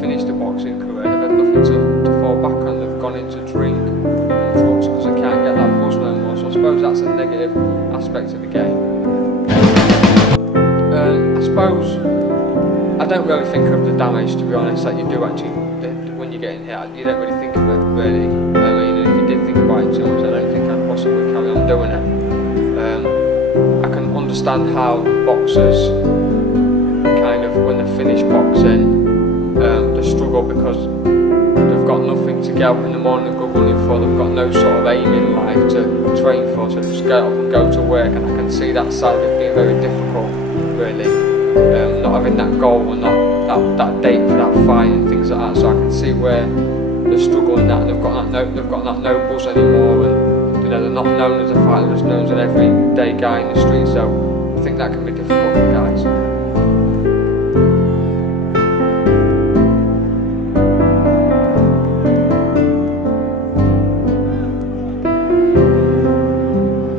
finished a boxing career, they've had nothing to fall back on. They've gone into drink and drugs because they can't get that buzz no more. So I suppose that's a negative aspect of the game. I suppose I don't really think of the damage, to be honest, that you do actually when you're getting hit. You don't really think of it, really. I mean, if you did think about it too much, I don't think I'd possibly carry on doing it. I can understand how boxers kind of, when they finish boxing, they struggle because they've got nothing to get up in the morning and go running for. They've got no sort of aim in life to train for, so they just get up and go to work, and I can see that side of it being very difficult, really. Not having that goal and that date for that fight and things like that, so I can see where they're struggling that, and they've got that no buzz anymore, and you know, they're not known as a fighter, they're just known as an everyday guy in the street, so I think that can be difficult for guys.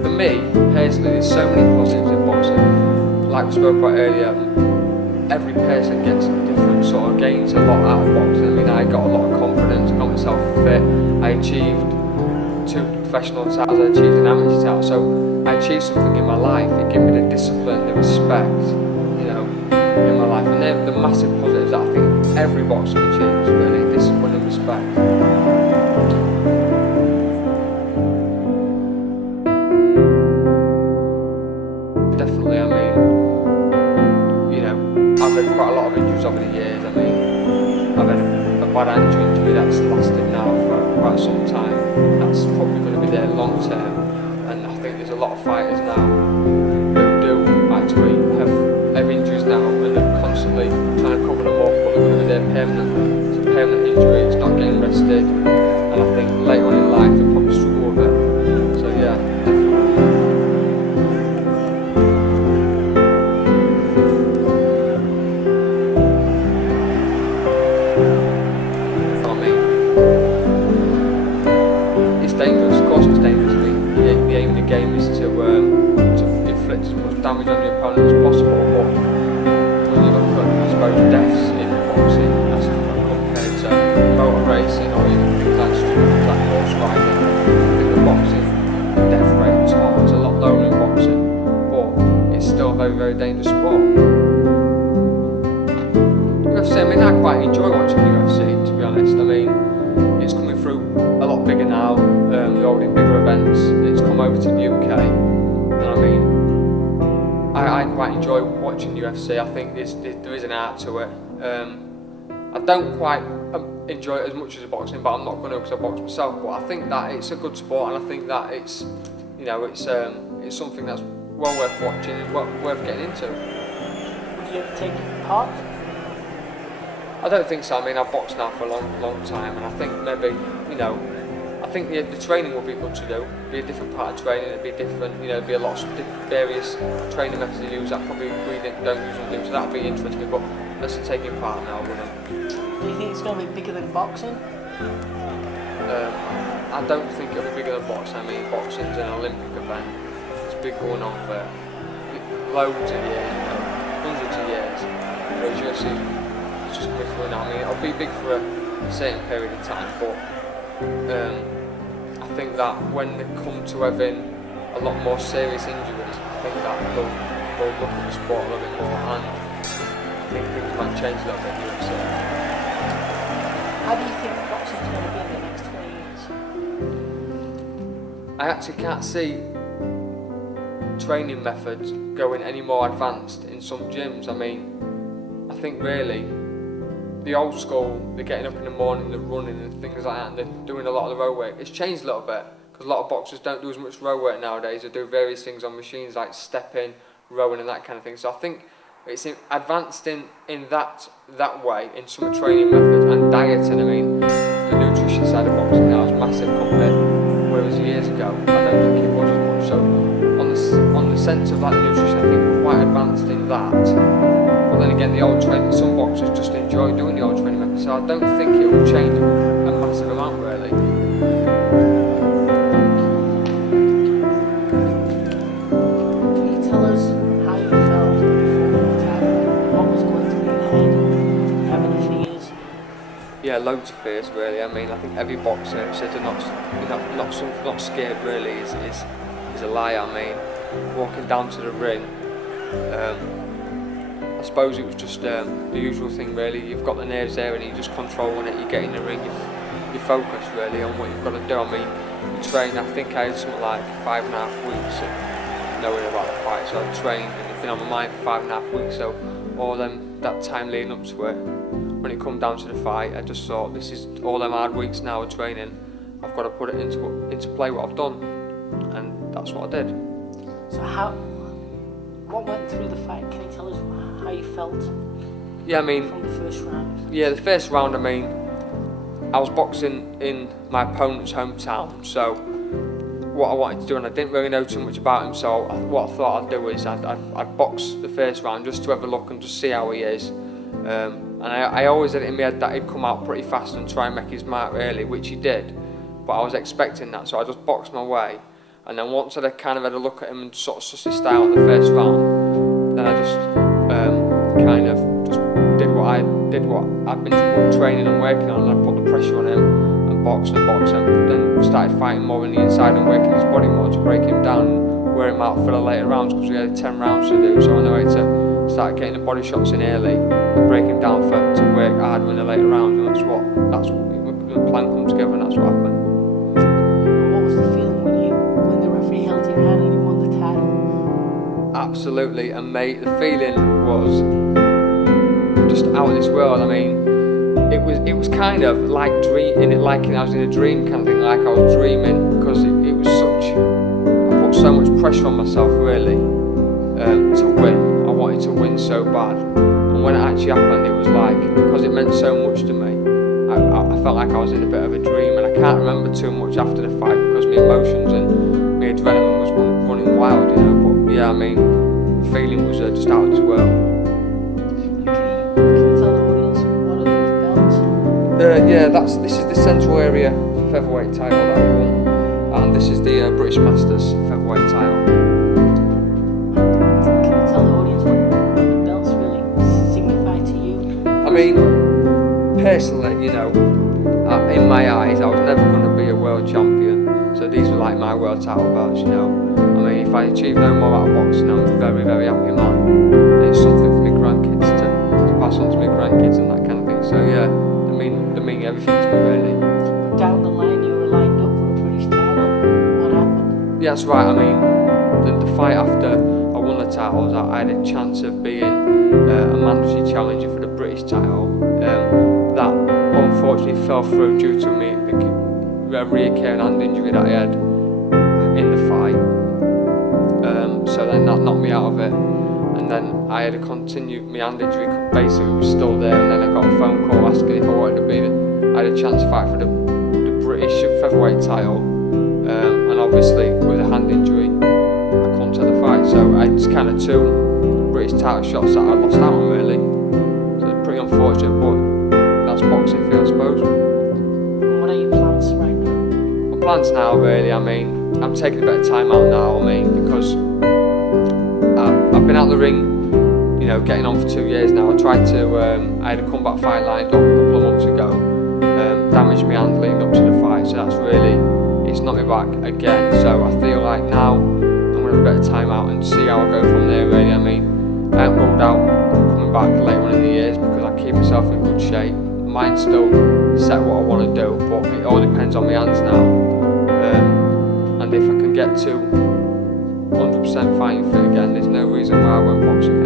For me, personally, there's so many positives in boxing. Like we spoke about earlier, every person gets different sort of gains a lot out of boxing. I mean, I got a lot of confidence, I got myself fit, I achieved 2 professional titles, I achieved an amateur title, so I achieved something in my life. It gave me the discipline, the respect, you know, in my life, and they're the massive positives that I think every boxer achieves, really, discipline and respect. Definitely, I mean, you know, I've had quite a lot of injuries over the years. I mean, I've had a bad ankle injury that's lasted now for quite some time. That's probably going to be there long term, and I think there's a lot of fighters now who do actually have injuries now, and they're constantly trying to cover them up, but they're going to be there permanently. It's a permanent injury, it's not getting rested, and I think later on in life they'll probably struggle with it. So yeah, definitely. Dangerous, of course it's dangerous. I mean, the aim of the game is to inflict as much damage on the opponent as possible, but when you look at, I suppose, deaths in boxing as compared to motor racing or even things like horse riding, I think the boxing death rate is a lot lower in boxing, but it's still a very, very dangerous sport. UFC, I mean, I quite enjoy watching UFC, to be honest. I mean, it's coming through a lot bigger now, they're holding bigger events, it's come over to the UK, and I mean, I quite enjoy watching UFC. I think there is an art to it. I don't quite enjoy it as much as boxing, but I'm not going to because I box myself, but I think that it's a good sport, and I think that it's, you know, it's something that's well worth watching and worth getting into. Would you ever take part? I don't think so. I mean, I've boxed now for a long time, and I think maybe, you know, I think the training would be good to do. It'd be a different part of training. It'd be different, you know, it'd be a lot of various training methods to use that probably we don't usually do. So that'd be interesting. But unless you're taking part now, I wouldn't. Do you think it's going to be bigger than boxing? I don't think it'll be bigger than boxing. I mean, boxing's an Olympic event. It's been going on for loads of years, you know, hundreds of years. Whereas UFC, it's just coming through now. I mean, it'll be big for a certain period of time, but I think that when they come to having a lot more serious injuries, I think that they'll look at the sport a little bit more, and I think things might change a little bit in UFC. How do you think boxing's going to be in the next 20 years? I actually can't see training methods going any more advanced in some gyms. I mean, I think really the old school, they're getting up in the morning, they're running and things like that, and they're doing a lot of the row work. It's changed a little bit because a lot of boxers don't do as much row work nowadays. They do various things on machines like stepping, rowing and that kind of thing. So I think it's advanced in that way in some training methods and dieting. I mean, the nutrition side of boxing now is massive compared, whereas years ago I don't think it was as much. So on the sense of like the nutrition, I think we're quite advanced in that. But then again, the old training, some boxers just enjoy doing the old training methods, so I don't think it will change a massive amount really. Can you tell us how you felt before you retired? What was going to be ahead? How many fears? Yeah, loads of fears really. I mean, I think every boxer said they're not scared really is a lie. I mean, walking down to the ring, I suppose it was just the usual thing really. You've got the nerves there and you just controlling it. You get in the ring, you focus really on what you've got to do. I mean, you train. I think I had something like 5.5 weeks of knowing about the fight, so I trained and it's been on my mind for 5.5 weeks. So all that time leading up to it. When it come down to the fight, I just thought, this is all them hard weeks now of training. I've got to put it into play what I've done, and that's what I did. So what went through the fight? Can you tell us how you felt? Yeah, I mean, from the first round. Yeah, the first round. I mean, I was boxing in my opponent's hometown, so what I wanted to do, and I didn't really know too much about him. So what I thought I'd do is I'd box the first round just to have a look and just see how he is. And I always had it in my head that he'd come out pretty fast and try and make his mark early, which he did. But I was expecting that, so I just boxed my way. And then once I kind of had a look at him and sort of sussed his style in the first round, then I just kind of just did what I'd been training and working on, and I put the pressure on him and boxed, and then started fighting more on the inside and working his body more to break him down and wear him out for the later rounds, because we had 10 rounds to do. So I know how to start getting the body shots in early, break him down to work harder in the later rounds, and that's what the plan come together, and that's what happened. And what was the feeling when the referee held your hand and you won the title? Absolutely, and mate, the feeling was just out of this world. I mean, it was kind of like I was in a dream kind of thing, like I was dreaming, because it was I put so much pressure on myself really to win. I wanted to win so bad, and when it actually happened, it was like, because it meant so much to me, I felt like I was in a bit of a dream, and I can't remember too much after the fight because my emotions and my adrenaline was running wild, you know. But yeah, I mean, the feeling was just out of this world. Can you tell the audience what are those belts? Yeah, this is the Central Area Featherweight title that I won, and this is the British Masters Featherweight title. I mean, personally, you know, in my eyes, I was never going to be a world champion, so these were like my world title belts, you know. I mean, if I achieve no more out of boxing, I'm a very, very happy man. And it's something for my grandkids to pass on to my grandkids and that kind of thing. So yeah, they mean everything to me really. Down the line, you were lined up for a British title. What happened? Yeah, that's right. I mean, the fight after I won the titles, I had a chance of being a mandatory challenger for the British title. That unfortunately fell through due to me a recurring hand injury that I had in the fight. So then that knocked me out of it, and then I had to continue. My hand injury basically was still there, and then I got a phone call asking if I wanted to be. I had a chance to fight for the British featherweight title, and obviously with a hand injury, I couldn't take the fight. So I just kind of two British title shots that I lost out on really. So it's pretty unfortunate, but that's boxing for you, I suppose. And what are your plans right now? My plans now really, I mean, I'm taking a bit of time out now, I mean, because I've been out the ring, you know, getting on for 2 years now. I had a comeback fight lined up a couple of months ago, damaged my hand leading up to the fight, so that's really, it's knocked me back again. So I feel like now I'm going to have a bit of time out and see how I go from there really. I mean, I haven't ruled out coming back later on in the years because I keep myself in good shape. My mind's still set what I want to do, but it all depends on my hands now. And if I can get to 100% fighting fit again, there's no reason why I won't box again.